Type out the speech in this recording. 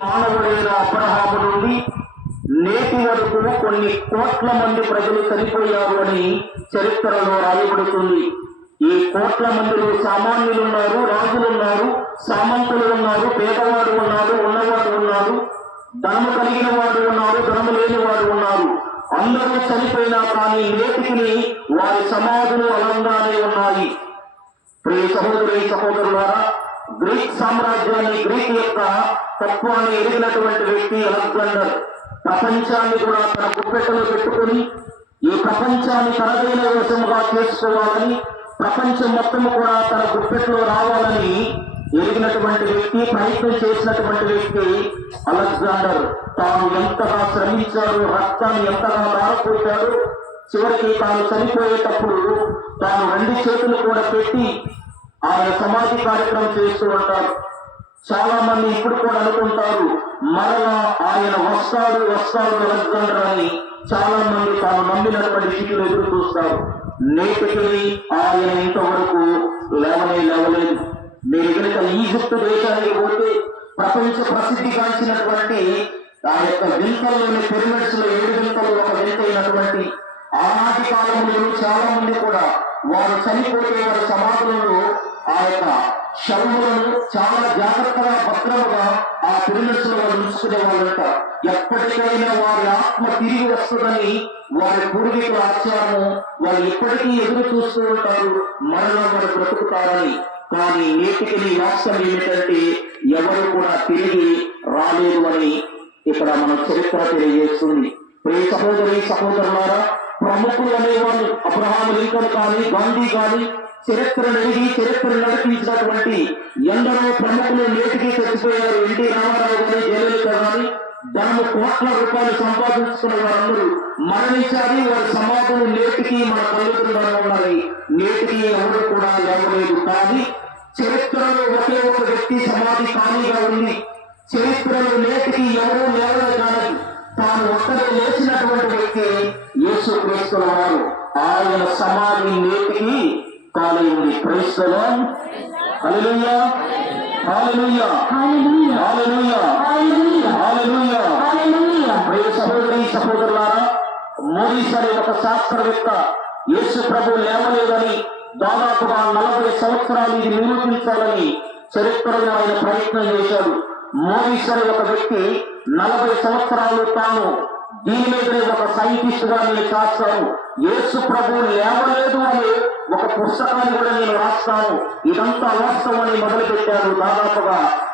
మానవుడైన అబ్రహాము నుండి నేటి వరకు కొన్ని కోట్ల మంది ప్రజలు చనిపోయారు అని చరిత్రలో రాయబడుతుంది. ఈ కోట్ల మందిలో సామాన్యులు ఉన్నారు రాజులు ఉన్నారు సామంతులు ఉన్నారు పేదవాడు ఉన్నారు ఉన్నవాడు ఉన్నారు ధనము కలిగిన వాడు ఉన్నారు ధనము లేని వాడు ఉన్నారు. అందరూ చనిపోయినా కానీ నేటికి వారి సమాధులు అలంగానే ఉన్నాయి. ప్రియ సహోదరి సహోదరులారా గ్రీక్ సామ్రాజ్యాన్ని గ్రీక్ యొక్క తత్వాన్ని ఎరిగినటువంటి వ్యక్తి అలెగ్జాండర్. ప్రపంచాన్ని కూడా తన గుప్పెట్టలో పెట్టుకొని ఈ ప్రపంచాన్ని తనదైన వశముగా చేసుకోవాలని ప్రపంచం మొత్తం కూడా తన గుప్పెట్లో రావాలని ఎరిగినటువంటి వ్యక్తి ప్రయత్నం చేసినటువంటి వ్యక్తి అలెగ్జాండర్. తాను ఎంతగా శ్రమించాడు రక్తాన్ని ఎంతగా దారపోశాడు చివరికి తాను చనిపోయేటప్పుడు తాను రెండు చేతులు కూడా పెట్టి ఆయన సమాధి కార్యక్రమం చేస్తూ ఉంటారు. చాలా మంది ఇప్పుడు కూడా అనుకుంటారు మరలా ఆయన వస్తాడు వస్తాడు అలెగ్జాండర్ అని చాలా మంది తాను నమ్మినటువంటి స్థితిలో ఎదురు చూస్తారు. నేటికి ఆయన ఇంతవరకు లేవనే లేవలేదు. మీరు కనుక ఈజిప్ట్ దేశానికి పోతే ప్రపంచ ప్రసిద్ధిగాంచినటువంటి ఆ యొక్క వింతల్లోని పిరమిడ్స్లో ఏడు వింతలు ఒక వింత అయినటువంటి ఆనాటి కాలంలో చాలా మంది కూడా వారు చనిపోతే వారి సమాధులను ఆ యొక్క శవములను చాలా జాగ్రత్తగా భద్రముగా ఆ పిరమిడ్స్లో ఉంచుకునే వాళ్ళంట ఎప్పటికైనా వారి ఆత్మ తిరిగి వస్తుందని వారి పూర్వీకుల ఆచారము వాళ్ళు ఎప్పటికీ ఎదురు చూస్తూ ఉంటారు మనలో వారు బ్రతుకుతారని. కానీ నేటికి వాస్తవం ఏమిటంటే ఎవరు కూడా తిరిగి రాలేదు అని ఇక్కడ మన చరిత్ర తెలియజేస్తుంది. ప్రియ సహోదరి సహోదరులారా ప్రముఖులు అనేవాళ్ళు అబ్రహాం లింకన్ కానీ గాంధీ కానీ చరిత్ర నడిగి చరిత్ర నడిపించినటువంటి ఎందరో ప్రముఖులు నేటికి చచ్చిపోయారు. ఎన్టీ రామారావు గారి జయలలిత గారి ధనము కోట్ల రూపాయలు సంపాదించుకున్న వారందరూ మరణించాలి వారి సమాధులు నేటికి మన కళ్ళెదురుగా ఉన్నాయి. నేటికి ఎవరు కూడా లేవలేదు. కానీ చరిత్రలో ఒకే ఒక వ్యక్తి సమాధి ఖాళీగా ఉంది. చరిత్రలో నేటికి ఎవరూ లేవలేదు కానీ తాను ఒక్కడే లేచినటువంటి వ్యక్తి యేసు క్రీస్తుల వారు ఆయన సమాధి నేటికి ఖాళీ ఉంది క్రైస్తవం. హల్లెలూయా. హల్లెలూయా. హల్లెలూయా. హల్లెలూయా. ప్రియ సహోదరి సహోదరులారా మోరీస్ అనే ఒక శాస్త్రవేత్త. యేసు ప్రభు లేవలేదని దాదాపుగా నలభై సంవత్సరాలు ఇది నిరూపించాలని చరిత్రలో ఆయన ప్రయత్నం చేశాడు. మోరీస్ అనే ఒక వ్యక్తి నలభై సంవత్సరాలు తాను దీని మీదనే ఒక సైంటిస్ట్గా నేను చేస్తాను యేసు ప్రభు లేవలేదు అని ఒక పుస్తకాన్ని కూడా నేను రాస్తాను. ఇదంతా వాస్తవం అని మొదలుపెట్టాడు దాదాపుగా